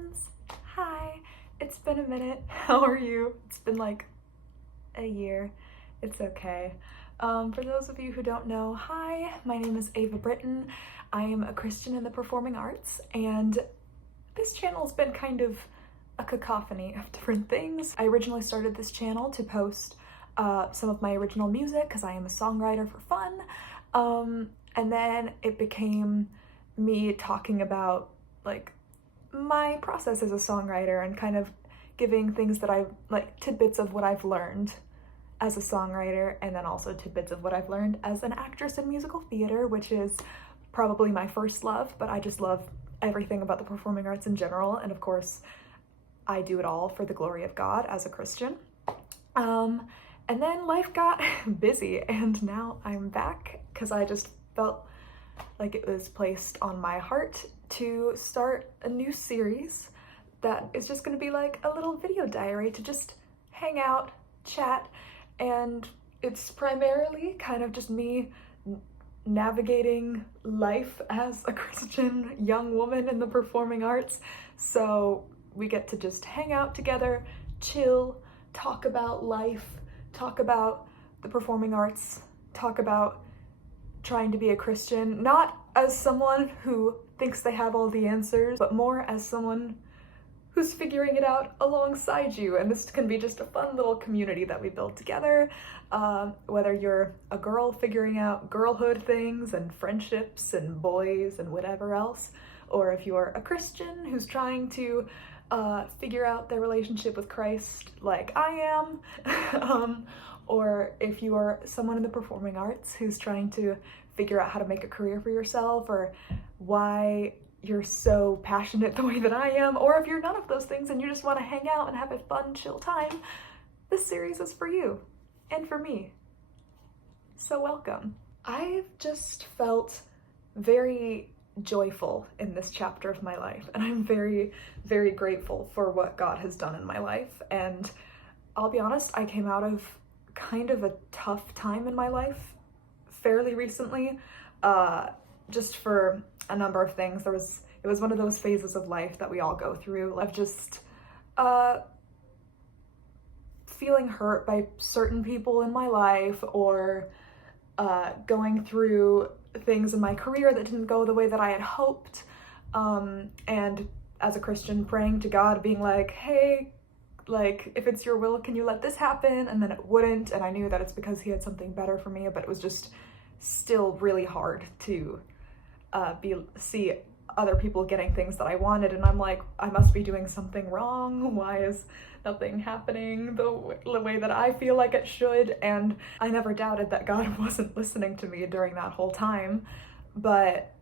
friends. Hi, it's been a minute. How are you? It's been like a year. It's okay. For those of you who don't know, hi, my name is Ava Britton. I am a Christian in the performing arts, and this channel's been kind of a cacophony of different things. I originally started this channel to post some of my original music because I am a songwriter for fun, and then it became me talking about like my process as a songwriter and kind of giving things that I like, tidbits of what I've learned as a songwriter, and then also tidbits of what I've learned as an actress in musical theater, which is probably my first love, but I just love everything about the performing arts in general, and of course I do it all for the glory of God as a Christian. And then life got busy, and now I'm back because I just felt like it was placed on my heart to start a new series that is just going to be like a little video diary to just hang out, chat, and it's primarily kind of just me navigating life as a Christian young woman in the performing arts. So we get to just hang out together, chill, talk about life, talk about the performing arts, talk about trying to be a Christian, not as someone who thinks they have all the answers, but more as someone who's figuring it out alongside you. And this can be just a fun little community that we build together, whether you're a girl figuring out girlhood things and friendships and boys and whatever else, or if you're a Christian who's trying to figure out their relationship with Christ like I am, or if you are someone in the performing arts who's trying to figure out how to make a career for yourself, or why you're so passionate the way that I am, or if you're none of those things and you just want to hang out and have a fun, chill time, this series is for you and for me. So welcome. I've just felt very joyful in this chapter of my life, and I'm very, very grateful for what God has done in my life. And I'll be honest, I came out of kind of a tough time in my life fairly recently, just for a number of things. It was one of those phases of life that we all go through, of just feeling hurt by certain people in my life, or going through things in my career that didn't go the way that I had hoped, and as a Christian praying to God, being like, hey, like, if it's your will, can you let this happen? And then it wouldn't, and I knew that it's because he had something better for me, but it was just still really hard to see other people getting things that I wanted, and I'm like, I must be doing something wrong. Why is nothing happening the way that I feel like it should? And I never doubted that God wasn't listening to me during that whole time, but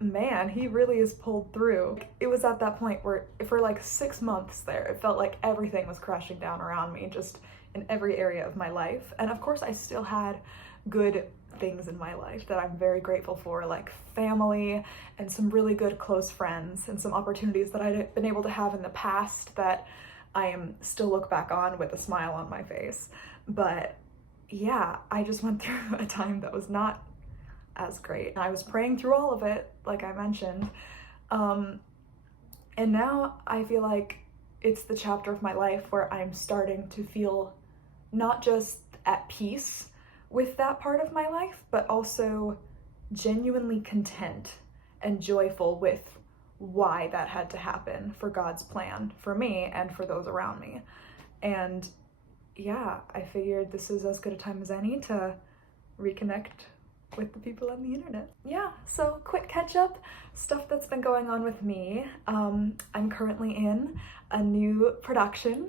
man, he really is pulled through. It was at that point where for like 6 months there, it felt like everything was crashing down around me, just in every area of my life. And of course I still had good things in my life that I'm very grateful for, like family and some really good close friends and some opportunities that I'd been able to have in the past that I am still look back on with a smile on my face. But yeah, I just went through a time that was not as great. I was praying through all of it, like I mentioned, and now I feel like it's the chapter of my life where I'm starting to feel not just at peace with that part of my life, but also genuinely content and joyful with why that had to happen for God's plan for me and for those around me. And yeah, I figured this is as good a time as any to reconnect with the people on the internet. Yeah, so quick catch up, stuff that's been going on with me. I'm currently in a new production.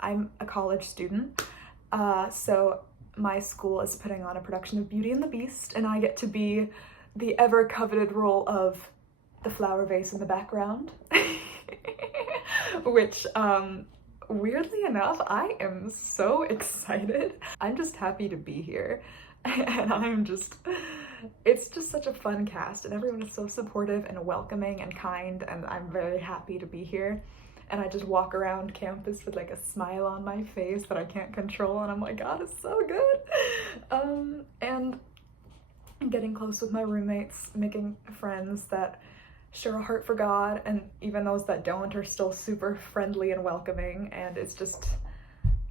I'm a college student, so my school is putting on a production of Beauty and the Beast, and I get to be the ever coveted role of the flower vase in the background, which weirdly enough, I am so excited. I'm just happy to be here. And it's just such a fun cast, and everyone is so supportive and welcoming and kind, and I'm very happy to be here. And I just walk around campus with like a smile on my face that I can't control, and I'm like, God is so good. And getting close with my roommates, making friends that share a heart for God, and even those that don't are still super friendly and welcoming, and it's just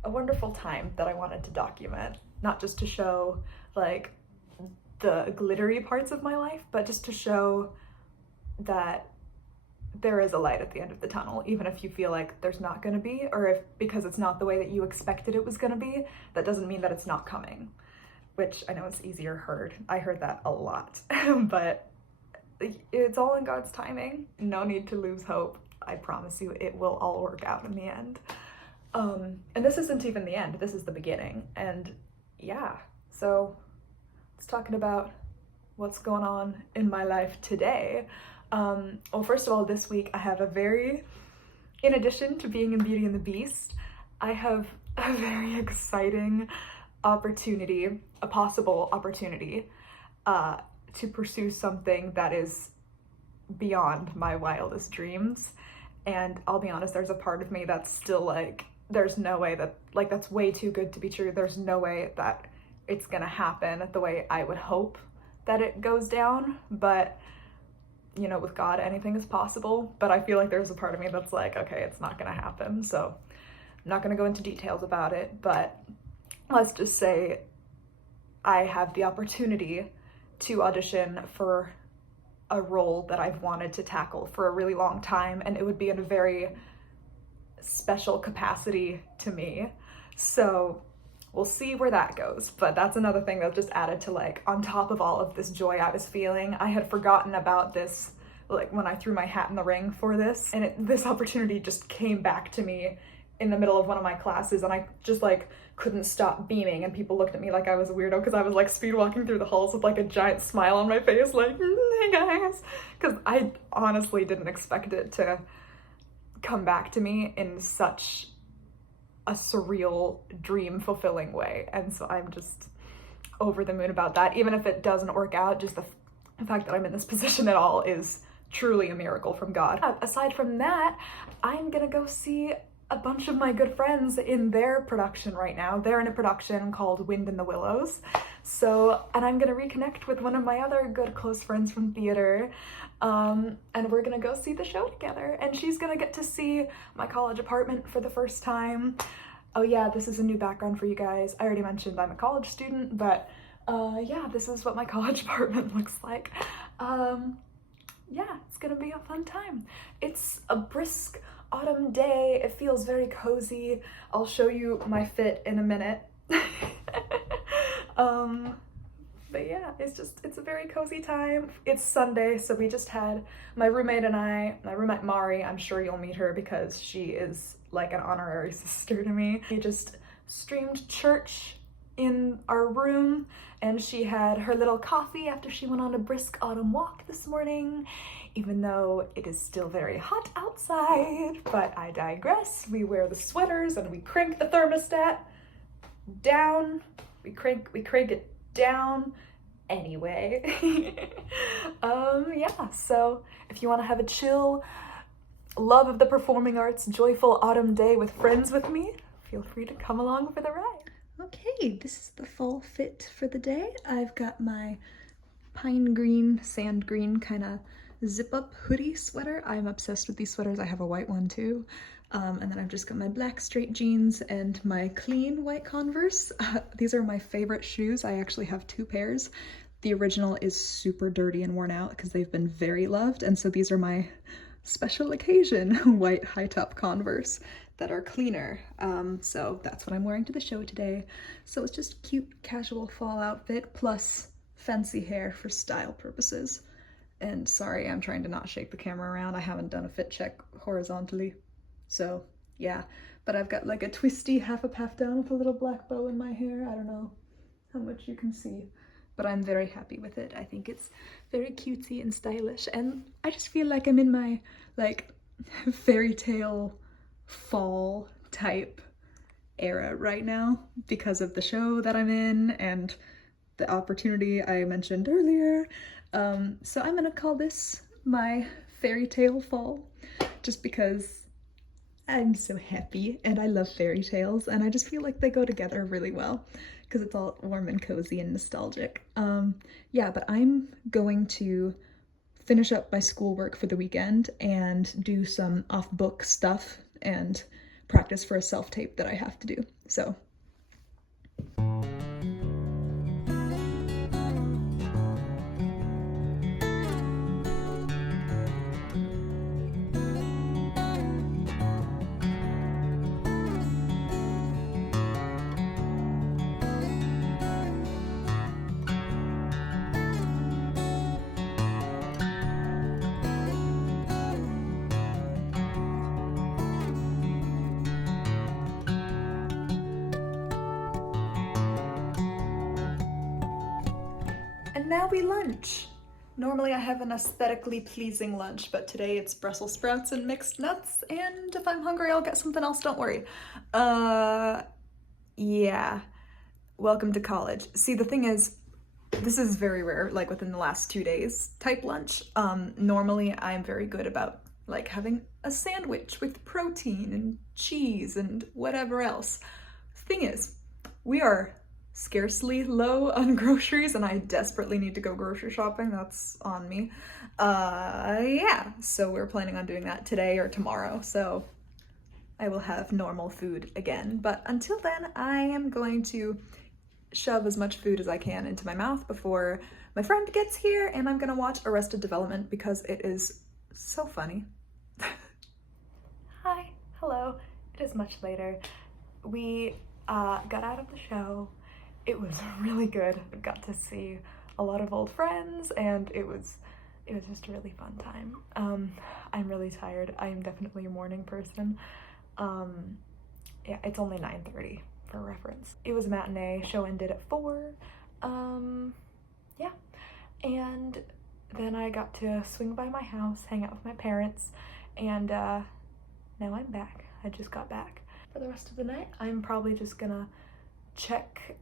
a wonderful time that I wanted to document, not just to show like the glittery parts of my life, but just to show that there is a light at the end of the tunnel, even if you feel like there's not going to be, or if because it's not the way that you expected it was going to be, that doesn't mean that it's not coming, which I know is easier heard. I heard that a lot, but it's all in God's timing. No need to lose hope. I promise you it will all work out in the end. And this isn't even the end, this is the beginning. And yeah, so it's talking about what's going on in my life today. Well, first of all, this week I have in addition to being in Beauty and the Beast, I have a very exciting opportunity, a possible opportunity, to pursue something that is beyond my wildest dreams. And I'll be honest, there's a part of me that's still like, there's no way that, like, that's way too good to be true. There's no way that it's gonna happen the way I would hope that it goes down. But, you know, with God, anything is possible. But I feel like there's a part of me that's like, okay, it's not gonna happen. So I'm not gonna go into details about it, but let's just say I have the opportunity to audition for a role that I've wanted to tackle for a really long time, and it would be in a very special capacity to me. So we'll see where that goes. But that's another thing that just added to, like, on top of all of this joy I was feeling. I had forgotten about this, like, when I threw my hat in the ring for this, and this opportunity just came back to me in the middle of one of my classes, and I just like couldn't stop beaming, and people looked at me like I was a weirdo because I was like speed walking through the halls with like a giant smile on my face, like, hey guys, because I honestly didn't expect it to come back to me in such a surreal, dream fulfilling way. And so I'm just over the moon about that. Even if it doesn't work out, just the fact that I'm in this position at all is truly a miracle from God. Aside from that, I'm gonna go see a bunch of my good friends in their production right now. They're in a production called Wind in the Willows. So, and I'm gonna reconnect with one of my other good close friends from theater, and we're gonna go see the show together. And she's gonna get to see my college apartment for the first time. Oh yeah, this is a new background for you guys. I already mentioned I'm a college student, but yeah, this is what my college apartment looks like. Yeah, it's gonna be a fun time. It's a brisk autumn day. It feels very cozy. I'll show you my fit in a minute. But yeah, it's a very cozy time. It's Sunday, so we just had my roommate Mari, I'm sure you'll meet her because she is like an honorary sister to me. We just streamed church in our room, and she had her little coffee after she went on a brisk autumn walk this morning, even though it is still very hot outside. But I digress. We wear the sweaters and we crank the thermostat down. We crank it down anyway. Yeah, so if you want to have a chill, love of the performing arts, joyful autumn day with friends with me, feel free to come along for the ride. Okay, this is the fall fit for the day. I've got my pine green, sand green kind of zip-up hoodie sweater. I'm obsessed with these sweaters. I have a white one too. And then I've just got my black straight jeans and my clean white Converse. These are my favorite shoes. I actually have two pairs. The original is super dirty and worn out because they've been very loved. And so these are my special occasion white high top Converse that are cleaner. So that's what I'm wearing to the show today. So it's just a cute casual fall outfit plus fancy hair for style purposes. And sorry, I'm trying to not shake the camera around. I haven't done a fit check horizontally. So yeah, but I've got like a twisty half up half down with a little black bow in my hair. I don't know how much you can see, but I'm very happy with it. I think it's very cutesy and stylish, and I just feel like I'm in my like fairy tale fall type era right now because of the show that I'm in and the opportunity I mentioned earlier. So I'm gonna call this my fairy tale fall just because I'm so happy and I love fairy tales, and I just feel like they go together really well because it's all warm and cozy and nostalgic. Yeah, but I'm going to finish up my schoolwork for the weekend and do some off-book stuff and practice for a self-tape that I have to do. So and now we lunch. Normally I have an aesthetically pleasing lunch, but today it's Brussels sprouts and mixed nuts, and if I'm hungry I'll get something else, don't worry. Yeah. Welcome to college. See, the thing is, this is very rare, like within the last 2 days type lunch. Normally I'm very good about like having a sandwich with protein and cheese and whatever else. Thing is, we are scarcely low on groceries and I desperately need to go grocery shopping. That's on me. Yeah, so we're planning on doing that today or tomorrow, so I will have normal food again. But until then, I am going to shove as much food as I can into my mouth before my friend gets here, and I'm gonna watch Arrested Development because it is so funny. Hi, hello, it is much later. We got out of the show. It was really good. I got to see a lot of old friends and it was just a really fun time. I'm really tired. I am definitely a morning person. Yeah, it's only 9:30 for reference. It was a matinee, show ended at 4. Yeah, and then I got to swing by my house, hang out with my parents, and now I'm back. I just got back. For the rest of the night, I'm probably just gonna check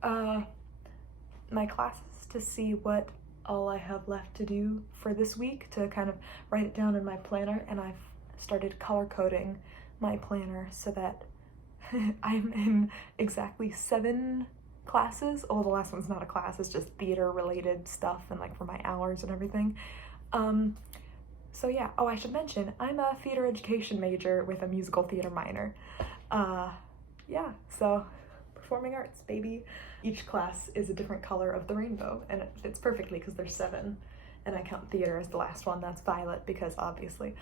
my classes to see what all I have left to do for this week, to kind of write it down in my planner, and I've started color coding my planner so that I'm in exactly 7 classes. Oh, the last one's not a class, it's just theater related stuff and like for my hours and everything. So yeah, oh, I should mention, I'm a theater education major with a musical theater minor. Yeah, so performing arts, baby. Each class is a different color of the rainbow, and it fits perfectly because there's 7, and I count theater as the last one. That's violet because obviously.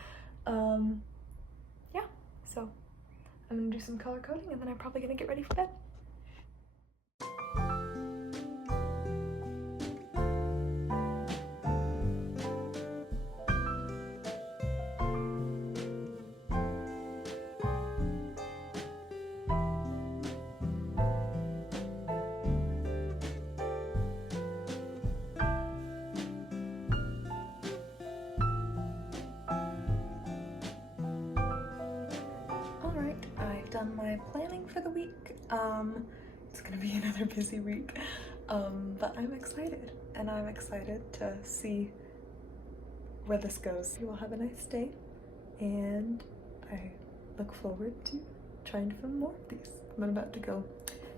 Yeah, so I'm gonna do some color coding and then I'm probably gonna get ready for bed. Done my planning for the week. It's gonna be another busy week, but I'm excited, and I'm excited to see where this goes. You all have a nice day, and I look forward to trying to film more of these. I'm about to go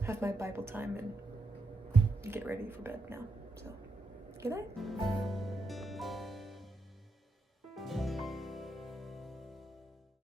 have my Bible time and get ready for bed now, so good night.